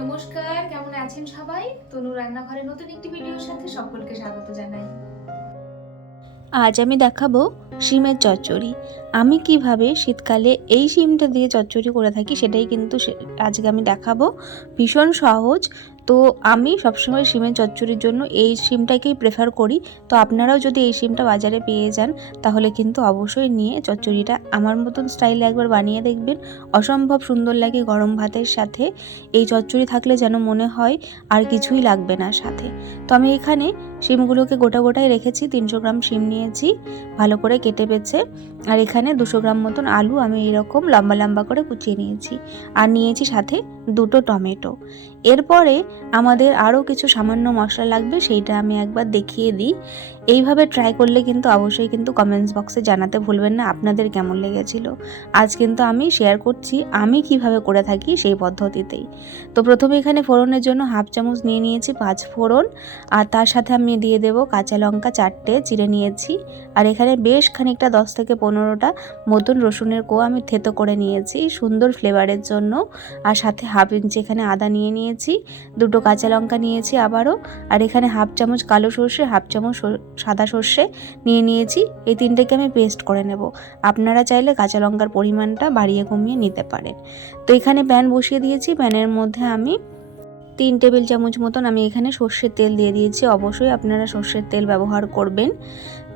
নমস্কার, কেমন আছেন সবাই? তনু রান্নাঘরে নতুন একটি ভিডিওর সাথে সকলকে স্বাগত জানাই। আজ আমি দেখাবো শিমের চচ্চড়ি। আমি কীভাবে শীতকালে এই শিমটা দিয়ে চচ্চড়ি করে থাকি সেটাই কিন্তু আজকে আমি দেখাবো। ভীষণ সহজ। তো আমি সবসময় সিমের চচ্চড়ির জন্য এই সিমটাকেই প্রেফার করি। তো আপনারাও যদি এই সিমটা বাজারে পেয়ে যান, তাহলে কিন্তু অবশ্যই নিয়ে চচ্চড়িটা আমার মতন স্টাইলে একবার বানিয়ে দেখবেন। অসম্ভব সুন্দর লাগে গরম ভাতের সাথে। এই চচ্চড়ি থাকলে যেন মনে হয় আর কিছুই লাগবে না সাথে। তো আমি এখানে সিমগুলোকে গোটা গোটাই রেখেছি, তিনশো গ্রাম সিম নিয়েছি, ভালো করে কেটে বেছে। আর এখানে দুশো গ্রাম মতন আলু আমি এরকম লম্বা লম্বা করে কুচিয়ে নিয়েছি। আর নিয়েছি সাথে দুটো টমেটো। এরপরে আমাদের আরও কিছু সামান্য মশলা লাগবে, সেইটা আমি একবার দেখিয়ে দিই। এইভাবে ট্রাই করলে কিন্তু অবশ্যই কিন্তু কমেন্টস বক্সে জানাতে ভুলবেন না, আপনাদের কেমন লেগেছিল? আজ কিন্তু আমি শেয়ার করছি, আমি কীভাবে করে থাকি সেই পদ্ধতিতেই। তো প্রথমে এখানে ফোড়নের জন্য হাফ চামচ নিয়ে নিয়েছি পাঁচ ফোড়ন, আর তার সাথে আমি দিয়ে দেব কাঁচা লঙ্কা চারটে, চিড়ে নিয়েছি। আর এখানে বেশ খানিকটা দশ থেকে পনেরোটা মতন রসুনের কোয়া আমি থেতো করে নিয়েছি, সুন্দর ফ্লেভারের জন্য। আর সাথে হাফ ইঞ্চি এখানে আদা নিয়ে নিয়েছি। দুটো কাঁচা লঙ্কা নিয়েছি আবারও, আর এখানে হাফ চামচ কালো সর্ষে, হাফ চামচ সাদা সর্ষে নিয়ে নিয়েছি, এই তিনটেকে আমি পেস্ট করে নেব। আপনারা চাইলে কাঁচা লঙ্কার পরিমাণটা বাড়িয়ে কমিয়ে নিতে পারেন। তো এখানে প্যান বসিয়ে দিয়েছি, প্যানের মধ্যে আমি তিন টেবিল চামচ মতন আমি এখানে সর্ষের তেল দিয়ে দিয়েছি। অবশ্যই আপনারা সর্ষের তেল ব্যবহার করবেন।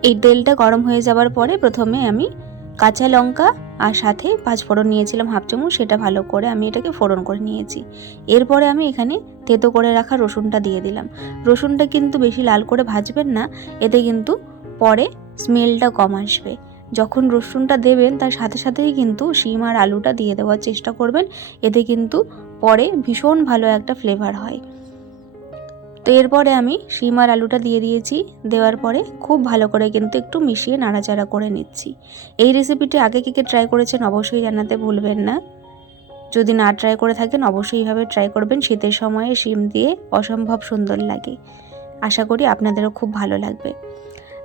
এই তেলটা গরম হয়ে যাওয়ার পরে প্রথমে আমি কাঁচা লঙ্কা আর সাথে পাঁচ ফোড়ন নিয়েছিলাম, হাফ চামচ, সেটা ভালো করে আমি এটাকে ফোড়ন করে নিয়েছি। এরপরে আমি এখানে তেতো করে রাখা রসুনটা দিয়ে দিলাম। রসুনটা কিন্তু বেশি লাল করে ভাজবেন না, এতে কিন্তু পরে স্মেলটা কম আসবে। যখন রসুনটা দেবেন, তার সাথে সাথেই কিন্তু শিম আর আলুটা দিয়ে দেওয়ার চেষ্টা করবেন, এতে কিন্তু পরে ভীষণ ভালো একটা ফ্লেভার হয়। তো এরপরে আমি শিম আর আলুটা দিয়ে দিয়েছি। দেওয়ার পরে খুব ভালো করে কিন্তু একটু মিশিয়ে নাড়াচাড়া করে নিচ্ছি। এই রেসিপিটি আগে কে কে ট্রাই করেছেন অবশ্যই জানাতে ভুলবেন না। যদি না ট্রাই করে থাকেন অবশ্যই এইভাবে ট্রাই করবেন। শীতের সময়ে শিম দিয়ে অসম্ভব সুন্দর লাগে। আশা করি আপনাদেরও খুব ভালো লাগবে।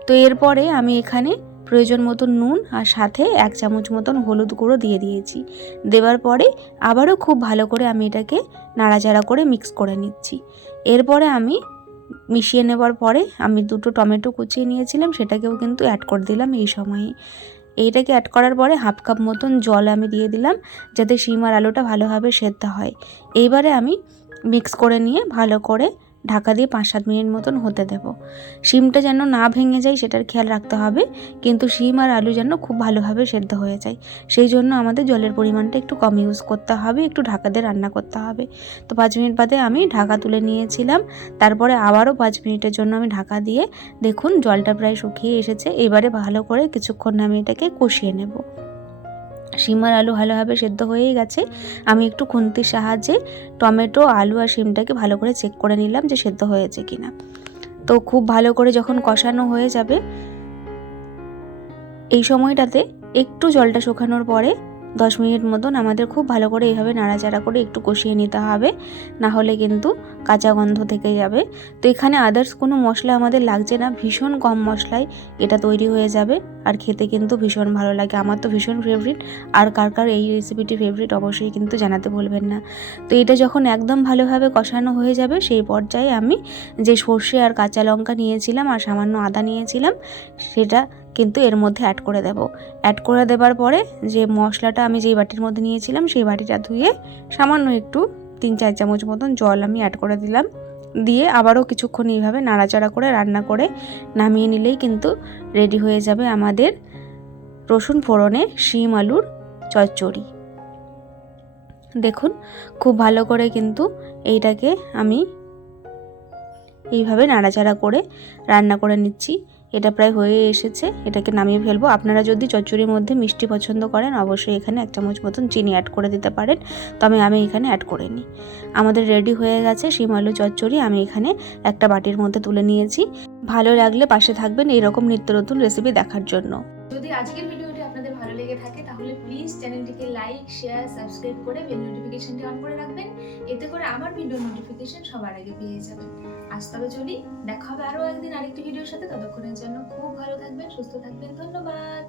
তো এরপরে আমি এখানে প্রয়োজন মতন নুন আর সাথে এক চামচ মতন হলুদ গুঁড়ো দিয়ে দিয়েছি। দেওয়ার পরে আবারও খুব ভালো করে আমি এটাকে নাড়াচাড়া করে মিক্স করে নিচ্ছি। এরপরে আমি মিশিয়ে নেবার পরে আমি দুটো টমেটো কুচিয়ে নিয়েছিলাম, সেটাকেও কিন্তু অ্যাড করে দিলাম এই সময়ে। এইটাকে অ্যাড করার পরে হাফ কাপ মতন জল আমি দিয়ে দিলাম, যাতে শিম আর আলুটা ভালোভাবে সেদ্ধ হয়। এইবারে আমি মিক্স করে নিয়ে ভালো করে ঢাকা দিয়ে পাঁচ সাত মিনিট মতন হতে দেব। শিমটা যেন না ভেঙে যায় সেটার খেয়াল রাখতে হবে, কিন্তু শিম আর আলু যেন খুব ভালোভাবে সেদ্ধ হয়ে যায়। সেই জন্য আমাদের জলের পরিমাণটা একটু কম ইউজ করতে হবে, একটু ঢাকা দিয়ে রান্না করতে হবে। তো পাঁচ মিনিট বাদে আমি ঢাকা তুলে নিয়েছিলাম, তারপরে আবারও পাঁচ মিনিটের জন্য আমি ঢাকা দিয়ে দেখুন জলটা প্রায় শুকিয়ে এসেছে, এবারে ভালো করে কিছুক্ষণ আমি এটাকে কষিয়ে নেব। শিমার আলু ভালোভাবে সেদ্ধ হয়েই গেছে। আমি একটু খুন্তির সাহায্যে টমেটো, আলু আর শিমটাকে ভালো করে চেক করে নিলাম যে সেদ্ধ হয়েছে কিনা। তো খুব ভালো করে যখন কষানো হয়ে যাবে, এই সময়টাতে একটু জলটা শুকানোর পরে দশ মিনিট মতন আমাদের খুব ভালো করে এইভাবে নাড়াচাড়া করে একটু কষিয়ে নিতে হবে, না হলে কিন্তু কাঁচা গন্ধ থেকে যাবে। তো এখানে আদার্স কোনো মশলা আমাদের লাগছে না, ভীষণ কম মশলায় এটা তৈরি হয়ে যাবে আর খেতে কিন্তু ভীষণ ভালো লাগে। আমার তো ভীষণ ফেভারিট আর কার কার এই রেসিপিটি ফেভারিট অবশ্যই কিন্তু জানাতে ভুলবেন না। তো এটা যখন একদম ভালোভাবে কষানো হয়ে যাবে, সেই পর্যায়ে আমি যে সর্ষে আর কাঁচা লঙ্কা নিয়েছিলাম আর সামান্য আদা নিয়েছিলাম, সেটা কিন্তু এর মধ্যে অ্যাড করে দেব। অ্যাড করে দেবার পরে যে মশলাটা আমি যেই বাটির মধ্যে নিয়েছিলাম, সেই বাটিটা ধুয়ে সামান্য একটু তিন চার চামচ মতন জল আমি অ্যাড করে দিলাম। দিয়ে আবারও কিছুক্ষণ এইভাবে নাড়াচাড়া করে, রান্না করে নামিয়ে নিলেই কিন্তু রেডি হয়ে যাবে আমাদের রসুন ফোড়নে শিম আলুর চচ্চড়ি। দেখুন, খুব ভালো করে কিন্তু এইটাকে আমি এইভাবে নাড়াচাড়া করে রান্না করে নিচ্ছি। এটা প্রায় হয়ে এসেছে, এটাকে নামিয়ে ফেলব। আপনারা যদি চচ্চড়ির মধ্যে মিষ্টি পছন্দ করেন, অবশ্যই এখানে এক চামচ মতন চিনি অ্যাড করে দিতে পারেন। তবে আমি এখানে অ্যাড করে নিই। আমাদের রেডি হয়ে গেছে শিম আলু চচ্চড়ি, আমি এখানে একটা বাটির মধ্যে তুলে নিয়েছি। ভালো লাগলে পাশে থাকবেন এইরকম নিত্য নতুন রেসিপি দেখার জন্য। যদি আজকের ভালো লেগে থাকে, তাহলে প্লিজ চ্যানেলটিকে লাইক শেয়ার সাবস্ক্রাইব করে বেল নোটিফিকেশনটি অন করে রাখবেন। এতে করে আমার ভিডিও নোটিফিকেশন সবার আগে পেয়ে যাবেন। আজ তবে চলি, দেখা হবে আরও একদিন আরেকটি ভিডিওর সাথে। ততক্ষণের জন্য খুব ভালো থাকবেন, সুস্থ থাকবেন, ধন্যবাদ।